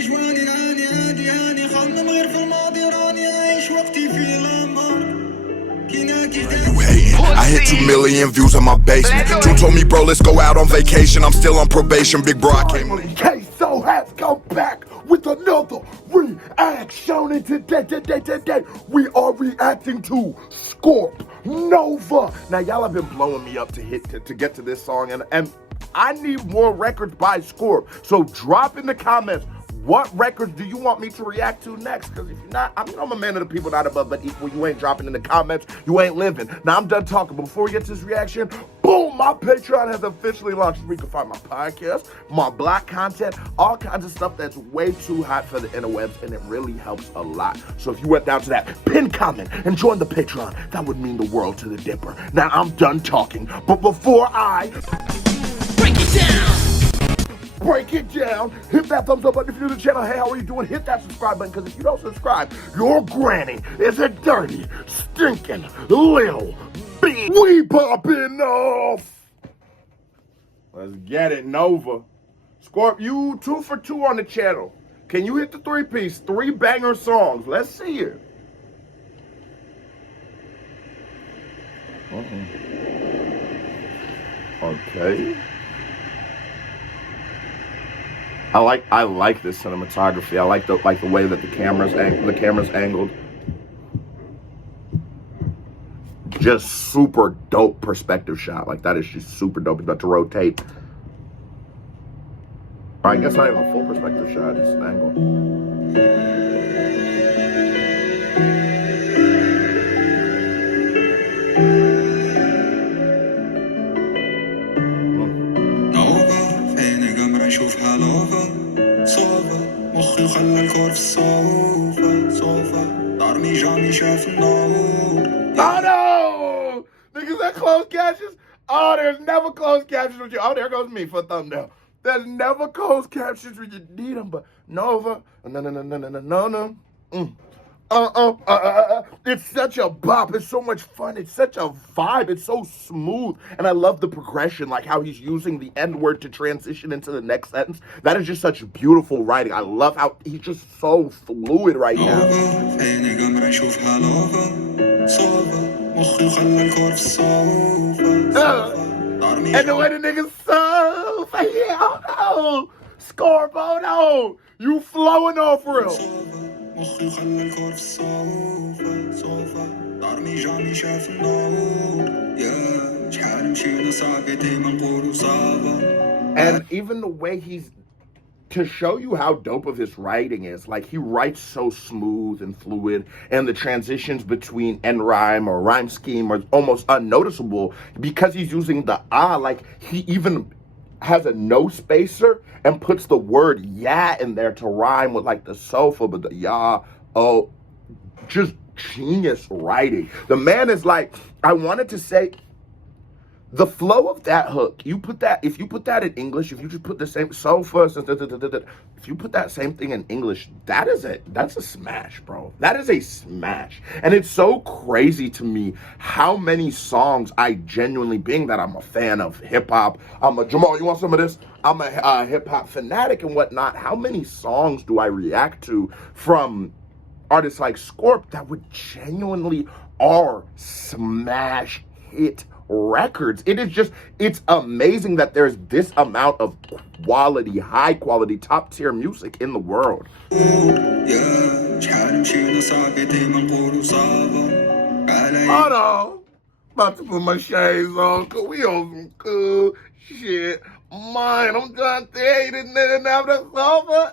جواني نعاني عادي هاني خلنا غير في الماضي راني عايش وقتي في الأمر You hating. I hit 2 million views on my basement. Two told me, bro, let's go out on vacation. I'm still on probation, big bro. I came on. K-So has come back with another reaction. And today, we are reacting to Skorp Nova. Now, y'all have been blowing me up to get to this song, and I need more records by Skorp. So drop in the comments, what records do you want me to react to next? Because if you're not, I'm a man of the people, not above but equal. You ain't dropping in the comments, you ain't living. Now I'm done talking. Before we get to this reaction, boom, my Patreon has officially launched. Where you can find my podcast, my blog content, all kinds of stuff that's way too hot for the interwebs, and it really helps a lot. So if you went down to that pin comment and join the Patreon, that would mean the world to the Dipper. Now I'm done talking, but before I break it down, hit that thumbs up button if you're new to the channel. Hey, how are you doing? Hit that subscribe button, because if you don't subscribe, your granny is a dirty, stinking little bitch. We popping off. Let's get it, Nova. Skorp, you 2 for 2 on the channel. Can you hit the 3-piece? 3 banger songs. Let's see it. Okay. I like this cinematography. I like the way that the camera's angled. Just super dope perspective shot. Like, that is just super dope. He's about to rotate. I guess not even a full perspective shot, it's an angle. نشوفها لوفا صوفا مخي خلى الكور في الصوفا ضرمي جامي شاف النور. Oh no! Niggas that closed captions? Oh, there's never closed captions with you. Oh, there goes me for a thumbnail. There's never closed captions when you need them, but Nova, no. It's such a bop. It's so much fun. It's such a vibe. It's so smooth. And I love the progression, like how he's using the N word to transition into the next sentence. That is just such beautiful writing. I love how he's just so fluid right now. And the way the niggas so, yeah, oh no. Skorp, oh no. You flowing off real. مخي خلى الكور في الصوفة ضرمي جامي شاف النور يا شحال مشينا صافي ديما نقولو صافا. And even the way he's, to show you how dope of his writing is, like, he writes so smooth and fluid, and the transitions between end rhyme or rhyme scheme are almost unnoticeable because he's using the like he even has a no spacer and puts the word yeah in there to rhyme with like the sofa, but the yeah, oh, just genius writing. The man is like, I wanted to say, the flow of that hook, you put that, if you put that in English, if you just put the same sofa, if you put that same thing in English, that's a smash, bro. That is a smash. And it's so crazy to me how many songs I genuinely, being that I'm a fan of hip hop, Jamal, you want some of this? I'm a hip hop fanatic and whatnot. How many songs do I react to from artists like Skorp that would genuinely are smash hit records? It is just, it's amazing that there's this amount of quality, high quality, top tier music in the world. Hold on, about to put my shades on, cause we on some cool shit. Man, I'm trying to tell you, this nigga have that sofa.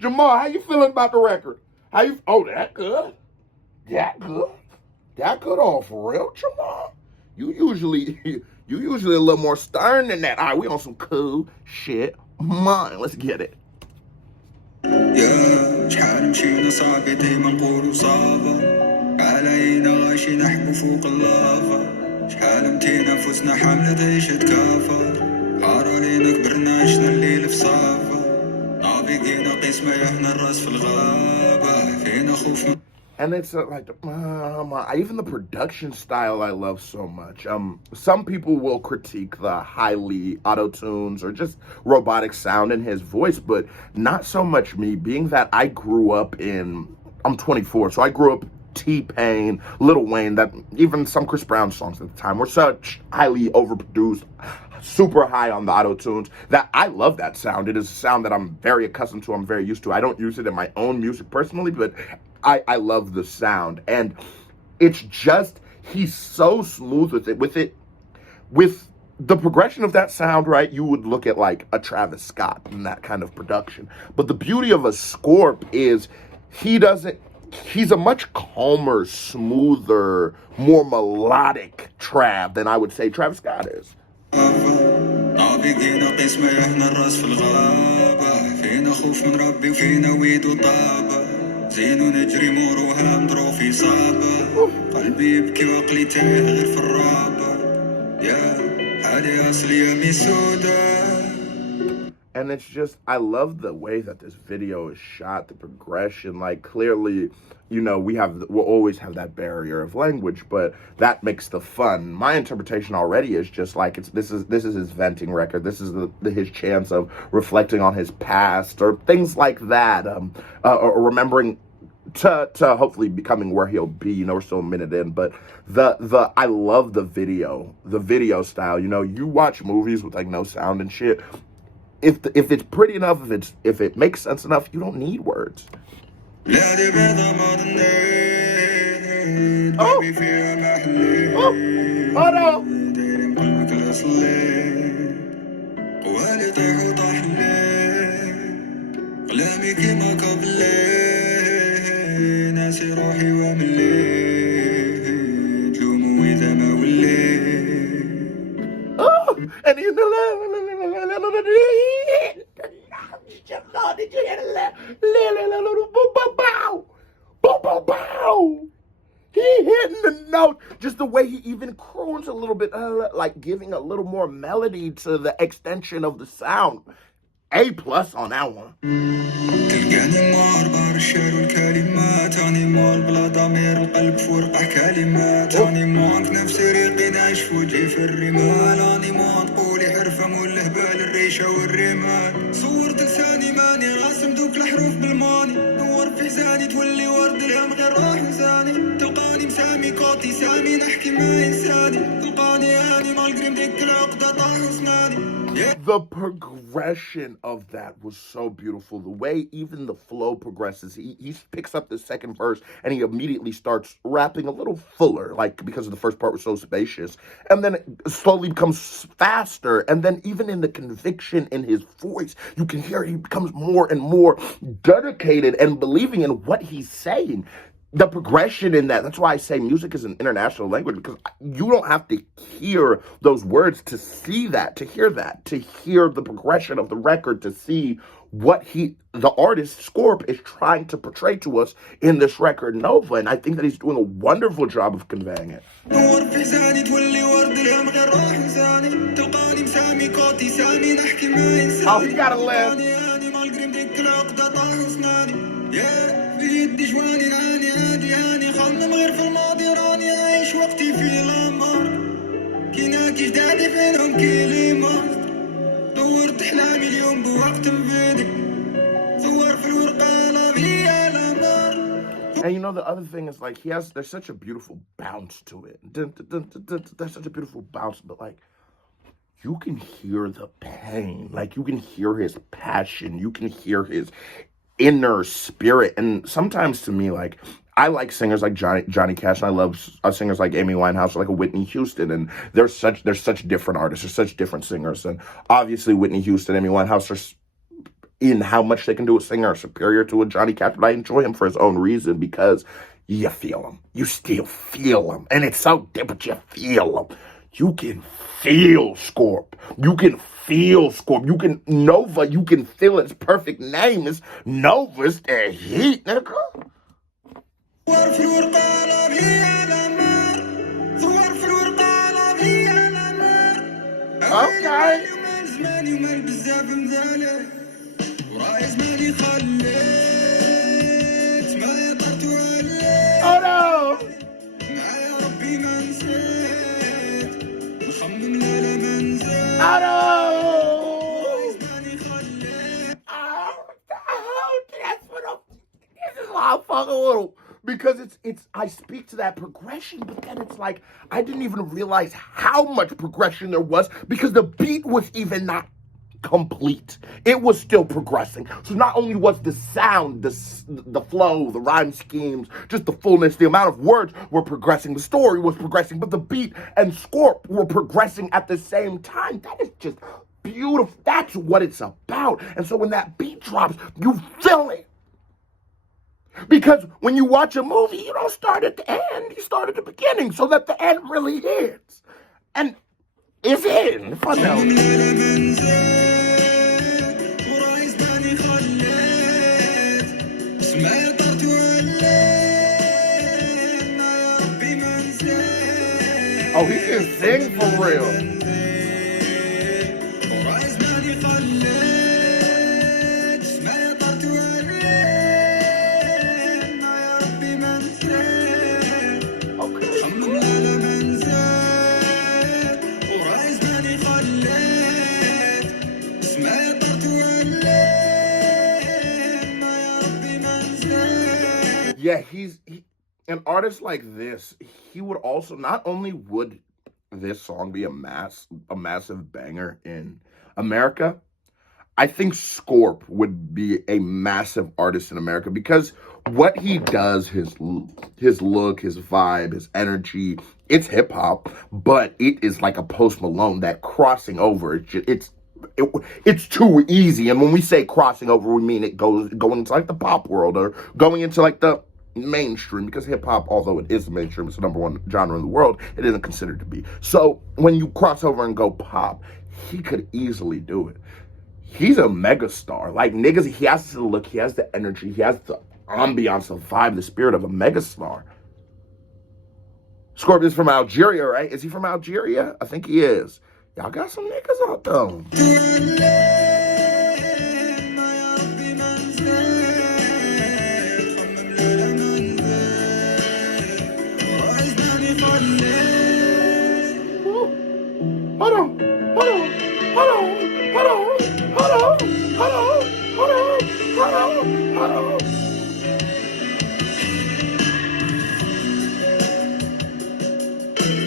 Jamal, how you feeling about the record? How you, oh, that good? That good? That good all for real, Jamal? You usually a little more stern than that. All right, we on some cool shit. Man, let's get it. يا شحال مشينا صافي ديما نقولو صافا علينا غاشي نحبو فوق اللافا شحال متينا فوسنا حاملة تعيش تكافى حار علينا كبرنا عشنا الليل في صافا نافيقينا قسمة يحنا الراس في الغابة فينا خوف. And it's like even the production style I love so much. Some people will critique the highly auto tunes or just robotic sound in his voice, but not so much me. Being that I grew up I'm 24, so I grew up T-Pain, Lil Wayne, that even some Chris Brown songs at the time were such highly overproduced, super high on the auto tunes, that I love that sound. It is a sound that I'm very accustomed to, I'm very used to. I don't use it in my own music personally, but I love the sound. And it's just, he's so smooth with with the progression of that sound, right? You would look at like a Travis Scott and that kind of production. But the beauty of a Skorp is he's a much calmer, smoother, more melodic Trav than I would say Travis Scott is. عابقين قسمة احنا الراس في الغابة فينا خوف من ربي وفينا ويد وطابة زين ونجري موروها نضرو في صعبة قلبي يبكي وعقلي تايه غير في الرابة يا حالي أصلي يا ميسودة. And it's just, I love the way that this video is shot, the progression. Like, clearly, we'll always have that barrier of language, but that makes the fun. My interpretation already is just like, this is his venting record. This is his chance of reflecting on his past or things like that, or remembering to hopefully becoming where he'll be. We're still a minute in, but I love the video style. You watch movies with like no sound and shit. If it's pretty enough, if it makes sense enough, you don't need words. Oh. Oh no. And in the he hitting the note, just the way he even croons a little bit, like giving a little more melody to the extension of the sound. A+ on that one. تلقاني مار الشعر والكلمات راني مار بلا ضمير القلب فورقع كلمات راني مار في نفسي ريقي نعيش في وجهي في الرمال راني مار طولي حرفة مول الهبال الريشة والرمال صورت لساني ماني راسم دوك الحروف بالماني نور في حزاني تولي ورد الهم غير راح وزاني تلقاني مسامي كوتي سامي نحكي مع إنساني تلقاني هاني مالقري مديك العقدة طاح وسناني. The progression of that was so beautiful. The way even the flow progresses, he picks up the second verse and he immediately starts rapping a little fuller, like because the first part was so spacious. And then it slowly becomes faster. And then even in the conviction in his voice, you can hear he becomes more and more dedicated and believing in what he's saying. The progression in that's why I say music is an international language, because you don't have to hear those words to see that, to hear the progression of the record, to see what the artist Skorp is trying to portray to us in this record, Nova. And I think that he's doing a wonderful job of conveying it. Oh, he gotta live. بيدي جواني ناني هادي هاني خمم غير في الماضي راني عايش وقتي في الأمر كيناكي جدادي فينهم كلمات دورت أحلامي اليوم بوقت مفيدي صور في الورقة لا بيا الأمر. And the other thing is like there's such a beautiful bounce to it. There's such a beautiful bounce, but like you can hear the pain, like you can hear his passion, you can hear his inner spirit. And sometimes to me, like I like singers like Johnny Cash, and I love singers like Amy Winehouse, or like a Whitney Houston, and there's such different artists, there's such different singers, and obviously Whitney Houston, Amy Winehouse are in how much they can do a singer superior to a Johnny Cash, but I enjoy him for his own reason, because you feel him, you still feel him, and it's so different, but you feel him. You can feel Skorp. You can feel Skorp. You can Nova. You can feel its perfect name is Nova's the heat, nigga. Okay. fucking with him. Because I speak to that progression, but then it's like, I didn't even realize how much progression there was because the beat was even not complete. It was still progressing. So not only was the sound, the flow, the rhyme schemes, just the fullness, the amount of words were progressing, the story was progressing, but the beat and Skorp were progressing at the same time. That is just beautiful. That's what it's about. And so when that beat drops, you feel it. Because when you watch a movie, you don't start at the end, you start at the beginning, so that the end really hits. And it's in. Oh, he can sing for real. Yeah, an artist like this, he would also, not only would this song be a massive banger in America, I think Skorp would be a massive artist in America because what he does, his look, his vibe, his energy, it's hip hop, but it is like a Post Malone, that crossing over. It's too easy. And when we say crossing over, we mean going into like the pop world or going into like the mainstream, because hip hop, although it is the mainstream, it's the number one genre in the world, it isn't considered to be. So when you cross over and go pop, he could easily do it. He's a megastar. Like, niggas, he has the look, he has the energy, he has the ambiance, the vibe, the spirit of a megastar. Skorp is from Algeria, right? Is he from Algeria? I think he is. Y'all got some niggas out there.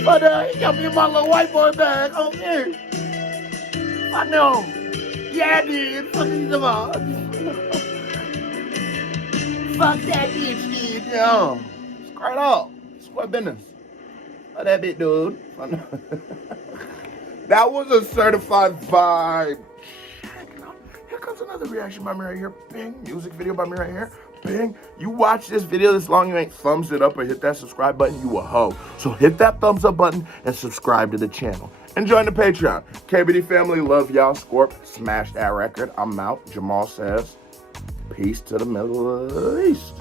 But he got me my little white boy bag. Okay. I know. Yeah, I did. Fuck these about. Fuck that bitch, dude. Yeah. Straight up. Square business. Fuck that bitch, dude. That was a certified vibe. Here comes another reaction by me right here. Bing. Music video by me right here. Bing. You watch this video this long, you ain't thumbs it up or hit that subscribe button, you a hoe. So hit that thumbs up button and subscribe to the channel. And join the Patreon. KBD family, love y'all. Skorp, smash that record. I'm out. Jamal says, peace to the Middle East.